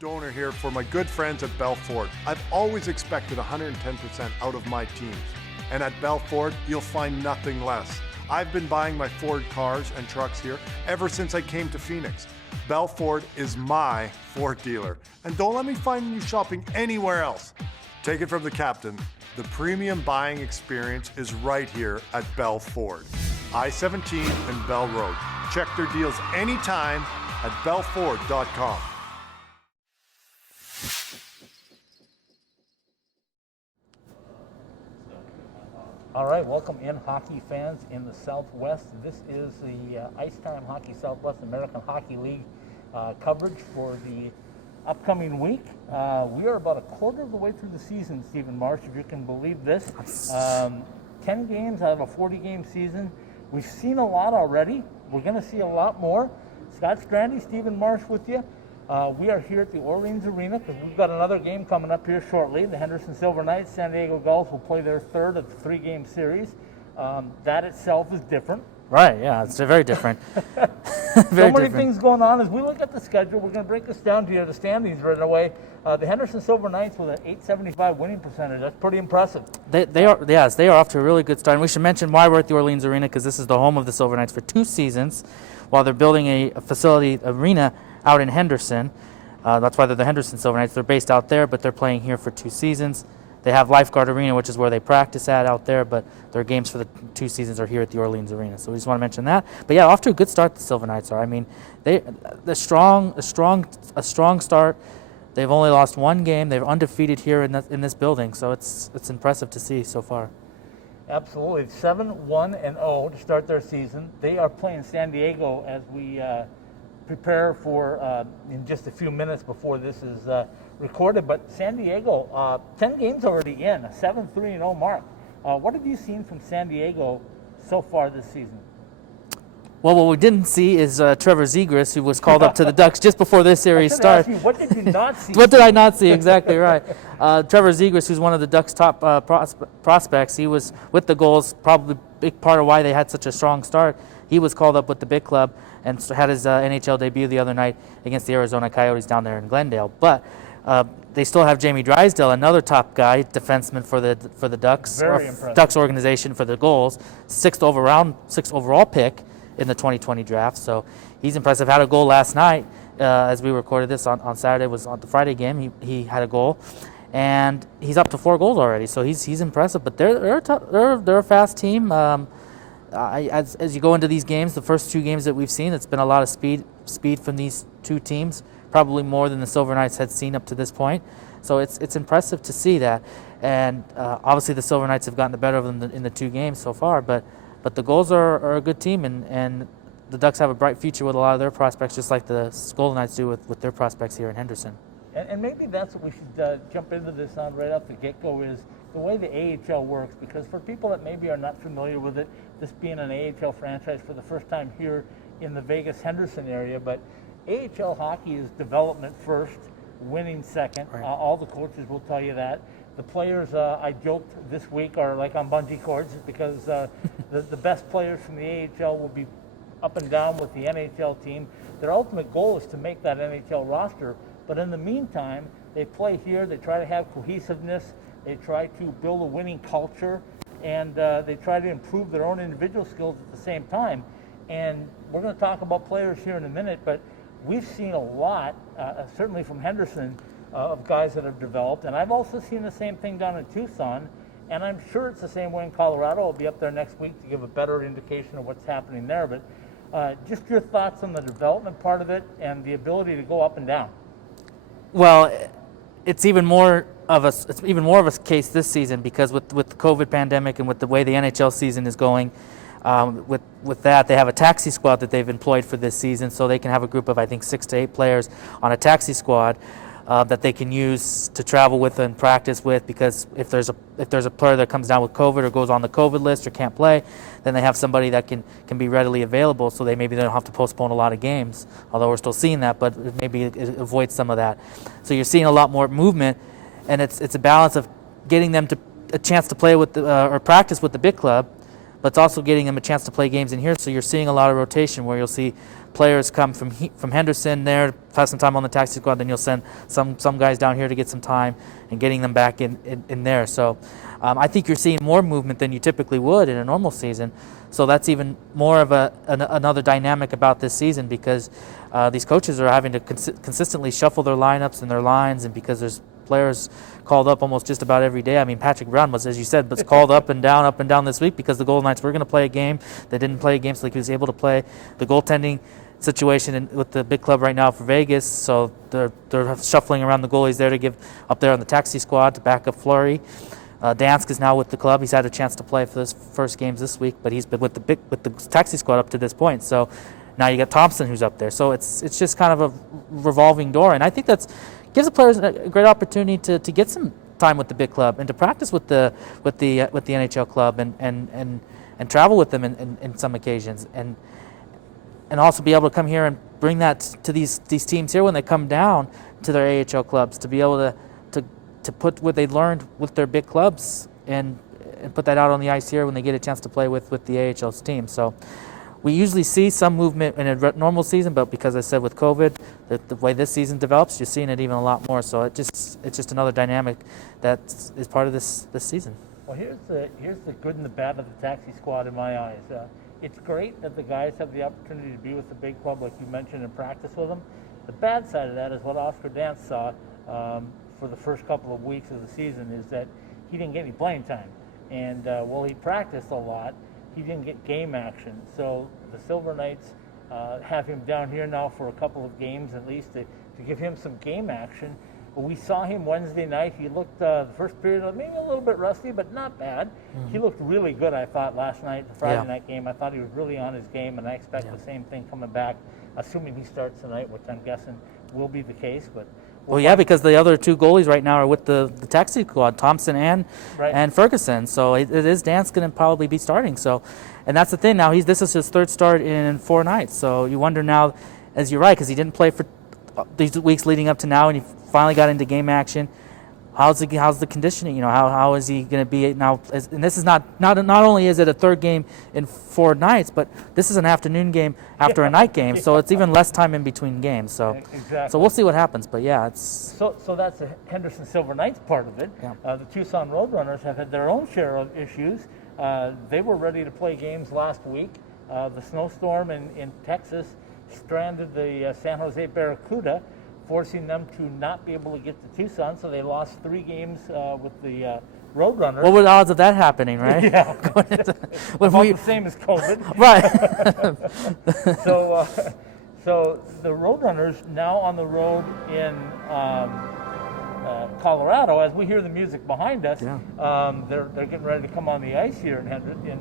Stoner here for my good friends at Bell Ford. I've always expected 110% out of my teams, and at Bell Ford, you'll find nothing less. I've been buying my Ford cars and trucks here ever since I came to Phoenix. Bell Ford is my Ford dealer, and don't let me find you shopping anywhere else. Take it from the captain, the premium buying experience is right here at Bell Ford. I-17 and Bell Road. Check their deals anytime at bellford.com. All right, welcome in, hockey fans in the Southwest. This is the Ice Time Hockey Southwest American Hockey League coverage for the upcoming week. We are about a quarter of the way through the season, Stephen Marsh, if you can believe this. 10 games out of a 40-game season. We've seen a lot already. We're going to see a lot more. Scott Strandy, Stephen Marsh with you. We are here at the Orleans Arena because we've got another game coming up here shortly. The Henderson Silver Knights, San Diego Gulls will play their third of the three-game series. That itself is different. Right, yeah, it's very different. So many things going on. As we look at the schedule, we're going to break this down to you, the standings right away. The Henderson Silver Knights with an .875 winning percentage. That's pretty impressive. They are off to a really good start. And we should mention why we're at the Orleans Arena, because this is the home of the Silver Knights for 2 seasons, while they're building a facility arena out in Henderson. That's why they're the Henderson Silver Knights. They're based out there, but they're playing here for 2 seasons. They have Lifeguard Arena, which is where they practice at out there, but their games for the 2 seasons are here at the Orleans Arena. So we just want to mention that. But yeah, off to a good start the Silver Knights are. I mean, a strong start. They've only lost 1 game. They're undefeated here in this building, so it's impressive to see so far. Absolutely. 7-1-0 to start their season. They are playing San Diego as we prepare for in just a few minutes before this is recorded. But San Diego, 10 games already in, a 7-3-0 mark. What have you seen from San Diego so far this season? Well, what we didn't see is Trevor Zegras, who was called up to the Ducks just before this series started. What did you not see? What did I not see? Exactly right. Trevor Zegras, who's one of the Ducks' top prospects, he was with the Goals, probably a big part of why they had such a strong start. He was called up with the big club and had his NHL debut the other night against the Arizona Coyotes down there in Glendale. But they still have Jamie Drysdale, another top guy, defenseman for the Ducks, Very impressive. Ducks organization for the Goals, 6th overall pick in the 2020 draft. So he's impressive. Had a goal last night as we recorded this on Saturday. Was on the Friday game. He had a goal, and he's up to 4 goals already. So he's impressive. But they're a fast team. As you go into these games, the first 2 games that we've seen, it's been a lot of speed from these 2 teams, probably more than the Silver Knights had seen up to this point. So it's impressive to see that. And obviously the Silver Knights have gotten the better of them in the 2 games so far. But the Goals are a good team, and the Ducks have a bright future with a lot of their prospects, just like the Golden Knights do with their prospects here in Henderson. And maybe that's what we should jump into this on right off the get-go is the way the AHL works, because for people that maybe are not familiar with it, this being an AHL franchise for the first time here in the Vegas-Henderson area, but AHL hockey is development first, winning second. Right. All the coaches will tell you that. The players, I joked this week, are like on bungee cords because the best players from the AHL will be up and down with the NHL team. Their ultimate goal is to make that NHL roster, but in the meantime, they play here, they try to have cohesiveness, they try to build a winning culture, and they try to improve their own individual skills at the same time. And we're going to talk about players here in a minute, but we've seen a lot, certainly from Henderson, of guys that have developed. And I've also seen the same thing down in Tucson, and I'm sure it's the same way in Colorado. I'll be up there next week to give a better indication of what's happening there. But just your thoughts on the development part of it and the ability to go up and down. Well, it's even more of a case this season because with the COVID pandemic and with the way the NHL season is going, with that they have a taxi squad that they've employed for this season, so they can have a group of I think 6 to 8 players on a taxi squad that they can use to travel with and practice with, because if there's a player that comes down with COVID or goes on the COVID list or can't play, then they have somebody that can be readily available, so they don't have to postpone a lot of games, although we're still seeing that, but maybe it avoids some of that. So you're seeing a lot more movement, and it's a balance of getting them to a chance to play with or practice with the big club, but it's also getting them a chance to play games in here. So you're seeing a lot of rotation where you'll see players come from Henderson there, have some time on the taxi squad, then you'll send some guys down here to get some time and getting them back in there. So I think you're seeing more movement than you typically would in a normal season. So that's even more of another dynamic about this season, because these coaches are having to consistently shuffle their lineups and their lines, and because there's players called up almost just about every day. I mean, Patrick Brown was, as you said, was called up and down this week because the Golden Knights were going to play a game. They didn't play a game, so he was able to play. The goaltending situation with the big club right now for Vegas, so they're shuffling around the goalies there to give up there on the taxi squad to back up Fleury. Dansk is now with the club. He's had a chance to play for his first games this week, but he's been with the taxi squad up to this point. So now you got Thompson who's up there. So it's just kind of a revolving door, and I think gives the players a great opportunity to get some time with the big club and to practice with the NHL club and travel with them in some occasions, and also be able to come here and bring that to these teams here when they come down to their AHL clubs, to be able to put what they learned with their big clubs and put that out on the ice here when they get a chance to play with the AHL's team. So we usually see some movement in a normal season, but because I said with COVID, the way this season develops, you're seeing it even a lot more. So it's just another dynamic that is part of this season. Well, here's the good and the bad of the taxi squad in my eyes. It's great that the guys have the opportunity to be with the big club, like you mentioned, and practice with them. The bad side of that is what Oscar Dansk saw for the first couple of weeks of the season, is that he didn't get any playing time. And while he practiced a lot, he didn't get game action. So the Silver Knights have him down here now for a couple of games at least to give him some game action. We saw him Wednesday night. He looked the first period maybe a little bit rusty, but not bad. Mm-hmm. He looked really good, I thought, last night, the Friday night game. I thought he was really on his game, and I expect the same thing coming back, assuming he starts tonight, which I'm guessing will be the case. But because the other two goalies right now are with the taxi squad, Thompson and Ferguson. So it is Dansk going to probably be starting. So, and that's the thing now. This is his third start in 4 nights. So you wonder now, as you're right, because he didn't play for these weeks leading up to now, and he finally got into game action. How's the conditioning? You know, how is he going to be now? And this is not only is it a third game in 4 nights, but this is an afternoon game after a night game, so it's even less time in between games. So exactly. So we'll see what happens. But yeah, it's so that's the Henderson Silver Knights part of it. Yeah. The Tucson Roadrunners have had their own share of issues. They were ready to play games last week. The snowstorm in Texas stranded the San Jose Barracuda, forcing them to not be able to get to Tucson, so they lost 3 games with the Roadrunners. What were the odds of that happening, right? Yeah. The same as COVID. Right. So the Roadrunners now on the road in Colorado, as we hear the music behind us, they're getting ready to come on the ice here in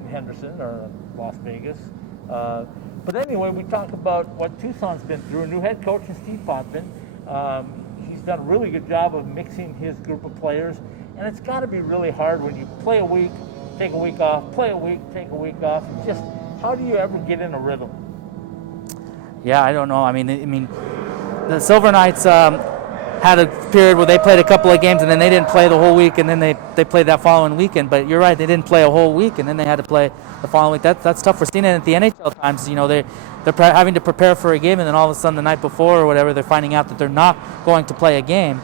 Henderson or Las Vegas. But anyway, we talk about what Tucson's been through. A new head coach in Steve Potvin. He's done a really good job of mixing his group of players, and it's got to be really hard when you play a week, take a week off, play a week, take a week off. Just how do you ever get in a rhythm? Yeah, I don't know. I mean, the Silver Knights had a period where they played a couple of games and then they didn't play the whole week, and then they played that following weekend. But you're right, they didn't play a whole week and then they had to play the following week. That's tough. We're seeing it at the NHL times. You know, they're having to prepare for a game, and then all of a sudden the night before or whatever, they're finding out that they're not going to play a game.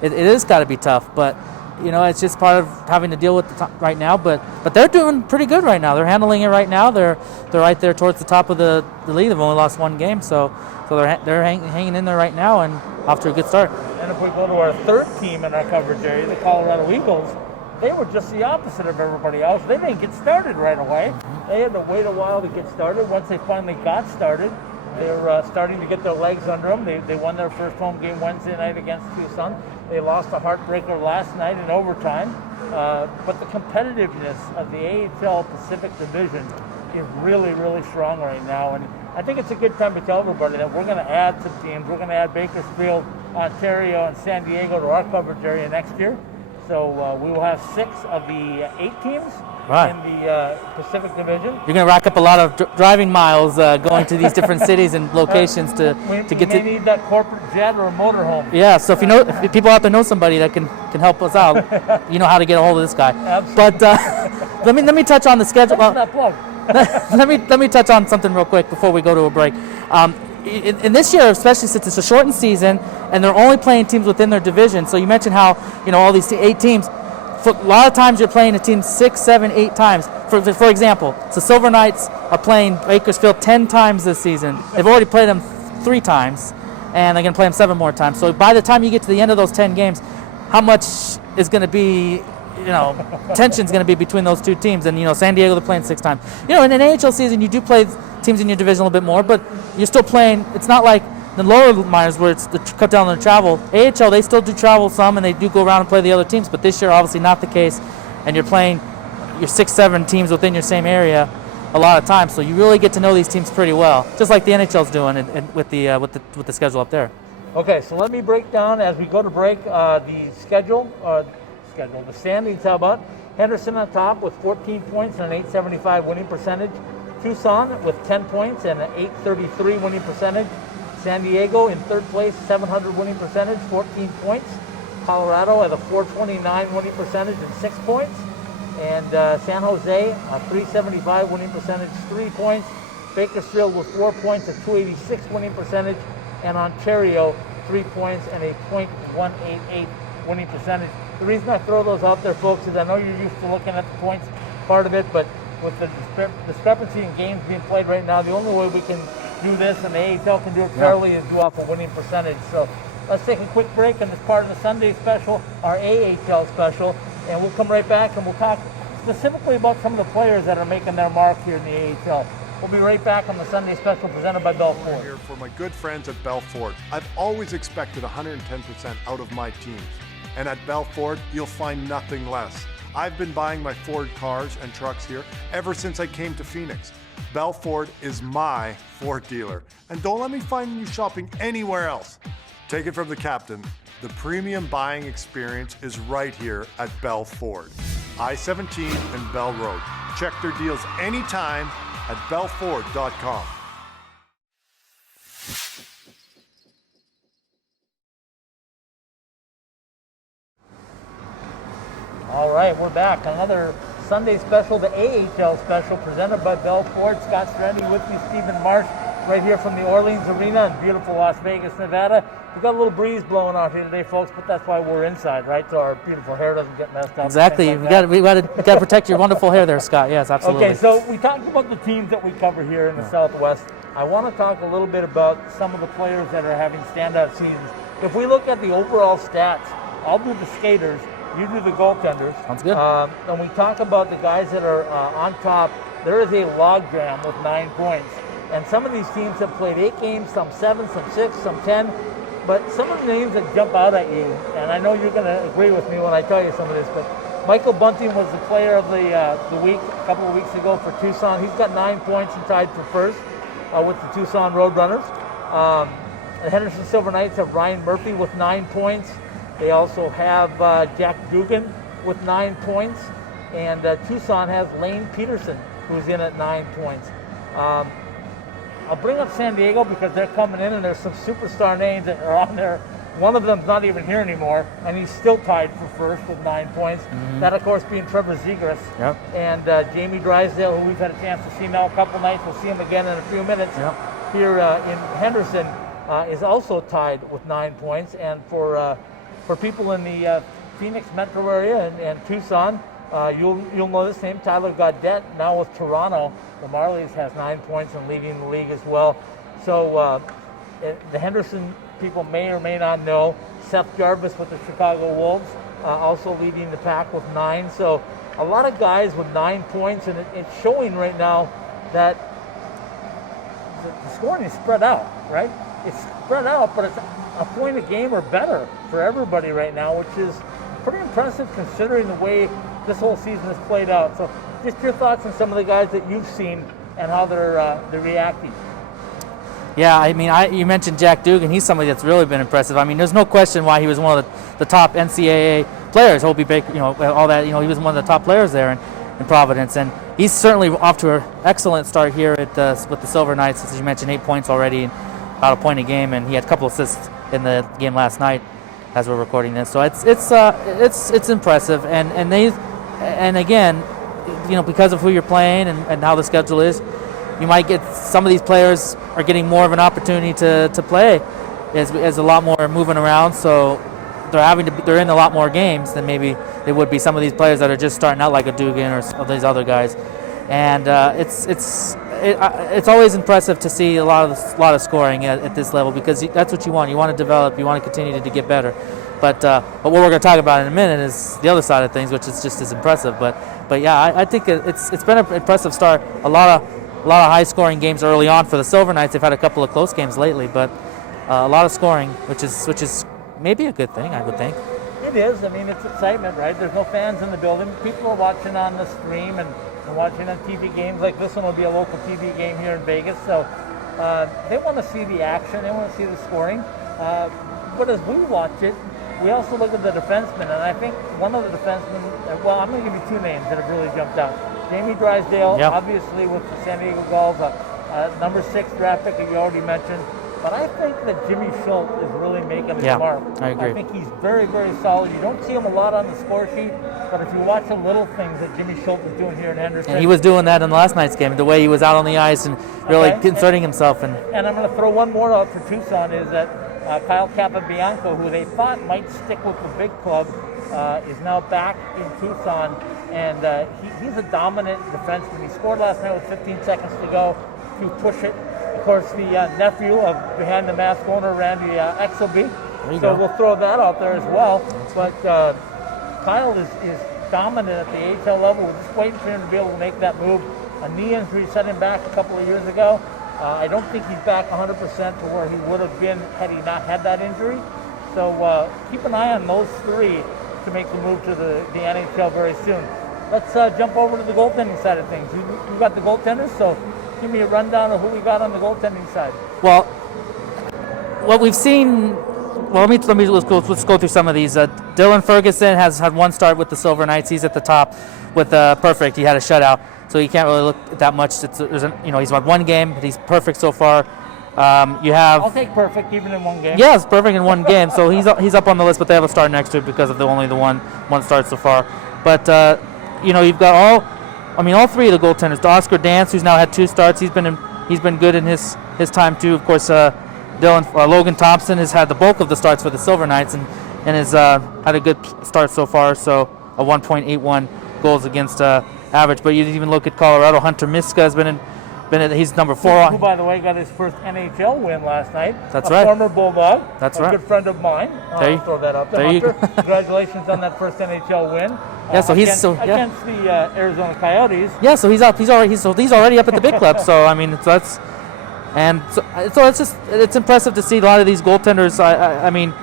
It is got to be tough, but you know, it's just part of having to deal with right now. But they're doing pretty good right now. They're handling it right now. They're right there towards the top of the league. They've only lost 1 game, so they're hanging in there right now and off to a good start. And if we go to our third team in our coverage area, the Colorado Eagles, they were just the opposite of everybody else. They didn't get started right away. They had to wait a while to get started. Once they finally got started, they're starting to get their legs under them. They won their first home game Wednesday night against Tucson. They lost a heartbreaker last night in overtime. But the competitiveness of the AHL Pacific Division is really, really strong right now. And I think it's a good time to tell everybody that we're going to add some teams. We're going to add Bakersfield, Ontario, and San Diego to our coverage area next year. So we will have 6 of the 8 teams in the Pacific Division. You're going to rack up a lot of driving miles going to these different cities and locations to get to. We need that corporate jet or a motorhome. Yeah, so if people out there know somebody that can help us out, you know how to get a hold of this guy. Absolutely. But let me touch on the schedule. What's that plug? let me touch on something real quick before we go to a break. In this year, especially since it's a shortened season and they're only playing teams within their division. So you mentioned how all these 8 teams. For a lot of times you're playing a team 6, 7, 8 times. For example, the Silver Knights are playing Bakersfield 10 times this season. They've already played them 3 times, and they're going to play them 7 more times. So by the time you get to the end of those 10 games, how much is going to be, tension's going to be between those 2 teams? And, San Diego, they're playing 6 times. In an AHL season, you do play teams in your division a little bit more, but you're still playing. It's not like the lower minors where it's cut down on the travel. AHL, they still do travel some, and they do go around and play the other teams, but this year, obviously not the case, and you're playing your 6, 7 teams within your same area a lot of times, so you really get to know these teams pretty well, just like the NHL's doing and with the schedule up there. Okay, so let me break down as we go to break the schedule, the standings. How about Henderson on top with 14 points and an 875 winning percentage. Tucson with 10 points and an 833 winning percentage. San Diego in 3rd place, 700 winning percentage, 14 points. Colorado at a 429 winning percentage and 6 points. And San Jose, a 375 winning percentage, 3 points. Bakersfield with 4 points, a 286 winning percentage. And Ontario, 3 points and a .188 winning percentage. The reason I throw those out there, folks, is I know you're used to looking at the points part of it, but with the discrepancy in games being played right now, the only way we can do this, and the AHL can do it fairly, is do off a winning percentage. So let's take a quick break on this part of the Sunday special, our AHL special, and we'll come right back and we'll talk specifically about some of the players that are making their mark here in the AHL. We'll be right back on the Sunday special presented by Bell Ford. Here for my good friends at Bell Ford. I've always expected 110% out of my teams, and at Bell Ford, you'll find nothing less. I've been buying my Ford cars and trucks here ever since I came to Phoenix. Bell Ford is my Ford dealer, and don't let me find you shopping anywhere else. Take it from the captain. The premium buying experience is right here at Bell Ford. I-17 and Bell Road. Check their deals anytime at bellford.com. All right, we're back. Another Sunday special, the AHL special, presented by Bell Ford. Scott Strandy with me, Stephen Marsh, right here from the Orleans Arena in beautiful Las Vegas, Nevada. We've got a little breeze blowing out here today, folks, but that's why we're inside, right? So our beautiful hair doesn't get messed up. Exactly. We got to protect your wonderful hair there, Scott. Yes, absolutely. Okay, so we talked about the teams that we cover here in the Southwest. I want to talk a little bit about some of the players that are having standout seasons. If we look at the overall stats, I'll do the skaters, you do the goaltenders. Sounds good. And we talk about the guys that are on top. There is a logjam with 9 points. And some of these teams have played 8 games, some 7, some 6, some 10. But some of the names that jump out at you, and I know you're going to agree with me when I tell you some of this, but Michael Bunting was the player of the week a couple of weeks ago for Tucson. He's got 9 points and tied for first with the Tucson Roadrunners. The Henderson Silver Knights have Ryan Murphy with 9 points. They also have Jack Dugan with 9 points. And Tucson has Lane Peterson, who's in at 9 points. I'll bring up San Diego because they're coming in and there's some superstar names that are on there. One of them's not even here anymore, and he's still tied for first with 9 points. Mm-hmm. That, of course, being Trevor Zegras. Yep. And Jamie Drysdale, who we've had a chance to see now a couple nights. We'll see him again in a few minutes. Yep. Here in Henderson is also tied with 9 points. And for people in the Phoenix metro area and Tucson, you'll know this name, Tyler Gaudette, now with Toronto. The Marlies has 9 points and leading the league as well. So the Henderson people may or may not know Seth Jarvis with the Chicago Wolves, also leading the pack with 9. So a lot of guys with 9 points, and it's showing right now that the scoring is spread out, right? It's spread out, but it's a point a game or better for everybody right now, which is pretty impressive considering the way this whole season has played out. So just your thoughts on some of the guys that you've seen and how they're reacting. Yeah, I mean, you mentioned Jack Dugan. He's somebody that's really been impressive. I mean, there's no question why he was one of the top NCAA players. Hobie Baker, all that. He was one of the top players there in Providence, and he's certainly off to an excellent start here with the Silver Knights. As you mentioned, 8 points already, about a point a game, and he had a couple assists in the game last night as we're recording this. So it's impressive, and again, because of who you're playing and how the schedule is, you might get some of these players are getting more of an opportunity to play as a lot more moving around. So they're in a lot more games than maybe they would be some of these players that are just starting out like a Dugan or these other guys. And it's always impressive to see a lot of scoring at this level, because that's what you want. You want to develop. You want to continue to get better. But what we're going to talk about in a minute is the other side of things, which is just as impressive. But yeah, I think it's been an impressive start. A lot of high scoring games early on for the Silver Knights. They've had a couple of close games lately, but a lot of scoring, which is maybe a good thing, I would think. It is. I mean, it's excitement, right? There's no fans in the building. People are watching on the stream and watching on TV games. Like this one will be a local TV game here in Vegas. So they want to see the action. They want to see the scoring. But as we watch it, we also look at the defensemen. And I think one of the defensemen, well, I'm going to give you two names that have really jumped out. Jamie Drysdale, yep. Obviously with the San Diego Gulls, number 6 draft pick that you already mentioned. But I think that Jimmy Schultz is really making his mark. I agree. I think he's very, very solid. You don't see him a lot on the score sheet, but if you watch the little things that Jimmy Schultz is doing here in Henderson. And he was doing that in the last night's game, the way he was out on the ice and really inserting himself. And I'm going to throw one more out for Tucson, is that Kyle Kappa Bianco, who they thought might stick with the big club, is now back in Tucson. And he's a dominant defenseman. He scored last night with 15 seconds to go to push it. Of course, the nephew of behind the mask owner, Randy Exelby. So we'll throw that out there as well. But Kyle is dominant at the AHL level. We're just waiting for him to be able to make that move. A knee injury set him back a couple of years ago. I don't think he's back 100% to where he would have been had he not had that injury. So keep an eye on those three to make the move to the NHL very soon. Let's jump over to the goaltending side of things. You got the goaltenders, so give me a rundown of who we got on the goaltending side. Well, what we've seen. Well, let's go through some of these. Dylan Ferguson has had one start with the Silver Knights. He's at the top with perfect. He had a shutout, so he can't really look at that much. He's won one game, but he's perfect so far. I'll take perfect even in one game. Yeah, it's perfect in one game, so he's up on the list, but they have a start next to it because of only the one start so far. But you've got all three of the goaltenders. Oscar Dance, who's now had 2 starts, he's been good in his time too. Of course, Logan Thompson has had the bulk of the starts for the Silver Knights and has had a good start so far. So a 1.81 goals against average. But you even look at Colorado. Hunter Miska has he's number 4. Who, by the way, got his first NHL win last night. That's right. Former Bulldog. That's a right. good friend of mine. I'll throw that up there. Hunter, congratulations on that first NHL win. Against the Arizona Coyotes. Yeah, so he's already up at the big club. So I mean, it's impressive to see a lot of these goaltenders. I mean,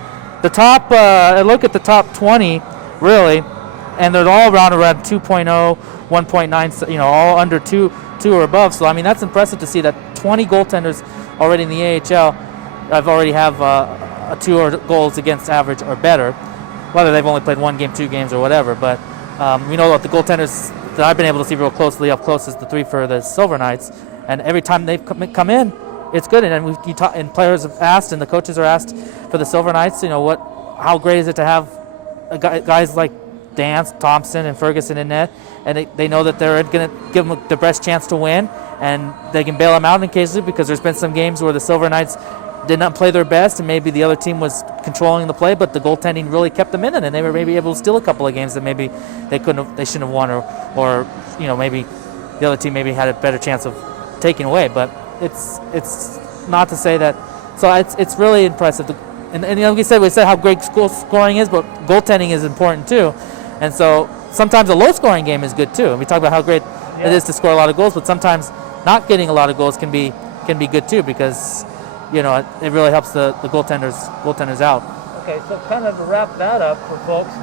the top. I look at the top 20 really, and they're all around 2.0, 1.9. All under 2 or above. So I mean, that's impressive to see that 20 goaltenders already in the AHL. I've already have 2 goals against average or better, whether they've only played 1 game, 2 games, or whatever. But we know that the goaltenders that I've been able to see real closely up close is the 3 for the Silver Knights, and every time they've come in, it's good. And players have asked, and the coaches are asked for the Silver Knights. How great is it to have guys like Dance, Thompson, and Ferguson in net, and they know that they're going to give them the best chance to win, and they can bail them out occasionally because there's been some games where the Silver Knights did not play their best, and maybe the other team was controlling the play, but the goaltending really kept them in it, and they were maybe able to steal a couple of games that maybe they shouldn't have won, or maybe the other team maybe had a better chance of taking away. But it's not to say that. So it's really impressive. And like we said how great scoring is, but goaltending is important too. And so sometimes a low-scoring game is good too. We talk about how great it is to score a lot of goals, but sometimes not getting a lot of goals can be good too, because it really helps the goaltenders out. Okay, so kind of to wrap that up for folks,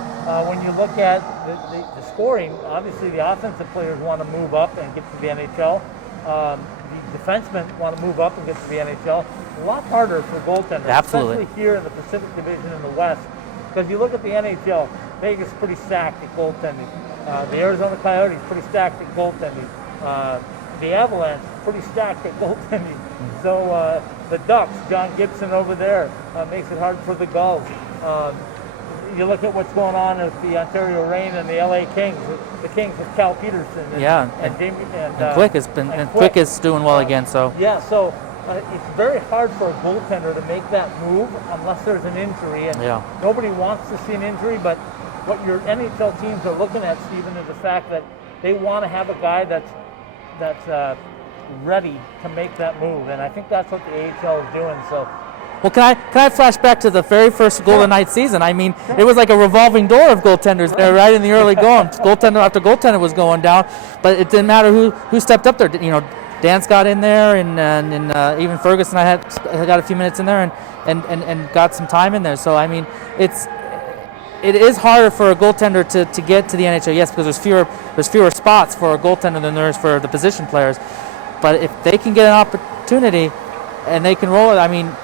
when you look at the scoring, obviously the offensive players want to move up and get to the NHL. The defensemen want to move up and get to the NHL. A lot harder for goaltenders, Absolutely. especially here in the Pacific Division in the West. Because you look at the NHL, Vegas is pretty stacked at goaltending. The Arizona Coyotes pretty stacked at goaltending. The Avalanche pretty stacked at goaltending. So the Ducks, John Gibson over there, makes it hard for the Gulls. you look at what's going on with the Ontario Reign and the LA Kings. The Kings with Cal Peterson and Jamie and Quick has been and Quick is doing well again. So yeah, so it's very hard for a goaltender to make that move unless there's an injury, and nobody wants to see an injury. But what your NHL teams are looking at, Stephen, is the fact that they want to have a guy that's ready to make that move, and I think that's what the AHL is doing. So. Well, can I flash back to the very first Golden Knights season? I mean, it was like a revolving door of goaltenders there, right in the early going. Goaltender after goaltender was going down, but it didn't matter who stepped up there. You know, Dance got in there, and even Ferguson. I got a few minutes in there, and got some time in there. So I mean, it is harder for a goaltender to get to the NHL. Yes, because there's fewer spots for a goaltender than there is for the position players. But if they can get an opportunity, and they can roll it, I mean.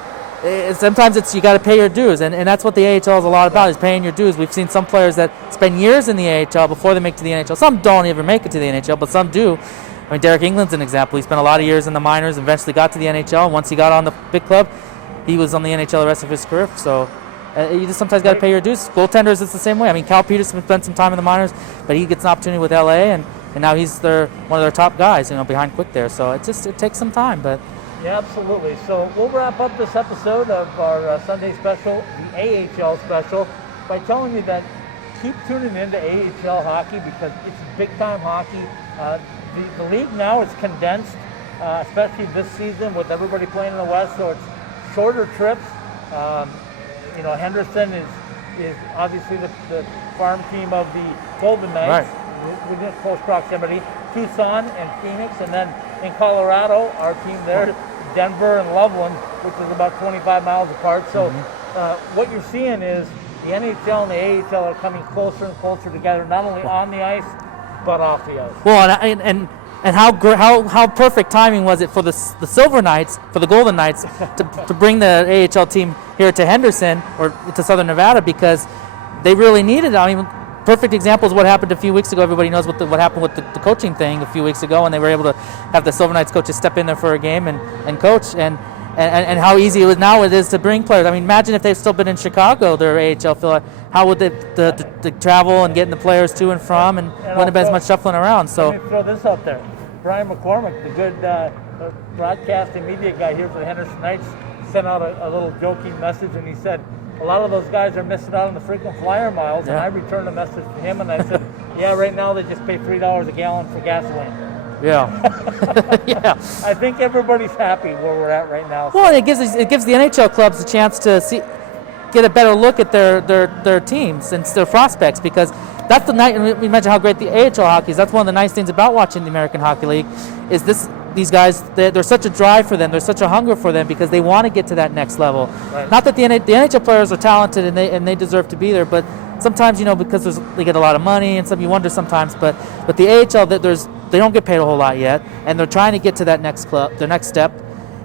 Sometimes you got to pay your dues, and that's what the AHL is a lot about, is paying your dues. We've seen some players that spend years in the AHL before they make it to the NHL. Some don't ever make it to the NHL, but some do. I mean, Derek England's an example. He spent a lot of years in the minors, eventually got to the NHL, and once he got on the big club, he was on the NHL the rest of his career. So you just sometimes got to pay your dues. Goaltenders, it's the same way. I mean, Cal Peterson spent some time in the minors, but he gets an opportunity with LA, and now he's one of their top guys, behind Quick there. So it takes some time, but. Yeah, absolutely. So we'll wrap up this episode of our Sunday special, the AHL special, by telling you that keep tuning into AHL hockey because it's big-time hockey. The league now is condensed, especially this season with everybody playing in the West, so it's shorter trips. Henderson is obviously the farm team of the Golden Knights. Right. Within close proximity. Tucson and Phoenix, and then in Colorado, our team there, Denver and Loveland, which is about 25 miles apart. So what you're seeing is the NHL and the AHL are coming closer and closer together, not only on the ice, but off the ice. Well, and how perfect timing was it for the Silver Knights, for the Golden Knights, to bring the AHL team here to Henderson or to Southern Nevada, because they really needed it. I mean, perfect example is what happened a few weeks ago. Everybody knows what happened with the coaching thing a few weeks ago, and they were able to have the Silver Knights coaches step in there for a game and coach, and how easy it is to bring players. I mean, imagine if they've still been in Chicago, their AHL affiliate, how would the travel and getting the players to and from, and wouldn't have been as much shuffling around. So let me throw this out there. Brian McCormick, the good broadcast and media guy here for the Henderson Knights, sent out a little joking message, and he said, a lot of those guys are missing out on the frequent flyer miles, and I returned a message to him, and I said, yeah, right now they just pay $3 a gallon for gasoline. Yeah. Yeah. I think everybody's happy where we're at right now. Well, it gives the NHL clubs a chance to get a better look at their teams and their prospects, because that's the night. We mentioned how great the AHL hockey is. That's one of the nice things about watching the American Hockey League, is these guys, there's such a drive for them, there's such a hunger for them, because they want to get to that next level. Right. Not that the NHL players are talented and they deserve to be there, but sometimes, because they get a lot of money, and you wonder sometimes, but the AHL, they don't get paid a whole lot yet, and they're trying to get to that next club, their next step.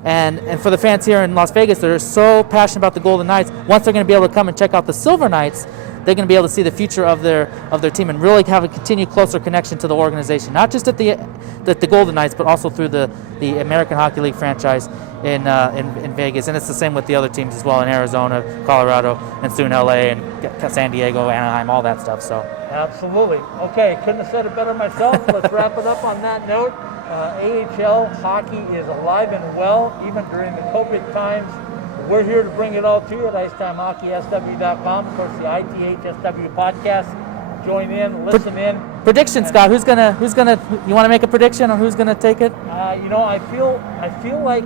And for the fans here in Las Vegas, they're so passionate about the Golden Knights. Once they're going to be able to come and check out the Silver Knights, they're going to be able to see the future of their team and really have a continued closer connection to the organization, not just at the Golden Knights, but also through the American Hockey League franchise in Vegas. And it's the same with the other teams as well, in Arizona, Colorado, and soon LA, and San Diego, Anaheim, all that stuff. So absolutely. Okay, couldn't have said it better myself. Let's wrap it up on that note. AHL hockey is alive and well, even during the COVID times. We're here to bring it all to you at IceTimeHockeySW.com. Of course, the ITHSW podcast. Join in, listen in. Prediction, Scott. Who's gonna? You want to make a prediction on who's gonna take it? I feel like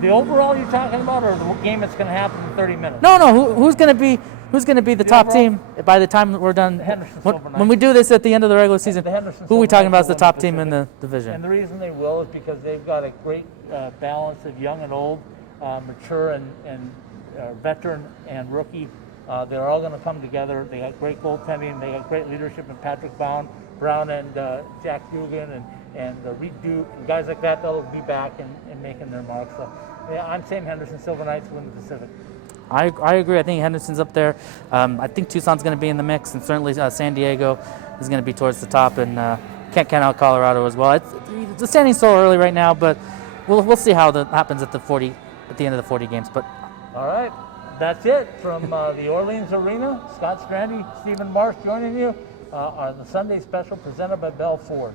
the overall you're talking about, or the game that's going to happen in 30 minutes. No. Who's going to be the top team by the time we're done? When we do this at the end of the regular season, who are we talking about as the top team in the division? And the reason they will is because they've got a great balance of young and old, mature and veteran and rookie. They're all going to come together. They got great goaltending. They got great leadership in Patrick Brown and Jack Dugan and Reed Duke and guys like that. They'll be back and making their mark. So yeah, I'm saying Henderson Silver Knights win the Pacific. I agree. I think Henderson's up there. I think Tucson's going to be in the mix, and certainly San Diego is going to be towards the top, and can't count out Colorado as well. The standing's so early right now, but we'll see how that happens at the end of the 40 games. But all right, That's it from the Orleans Arena. Scott Strandy, Stephen Marsh joining you on the Sunday special presented by Bell Ford.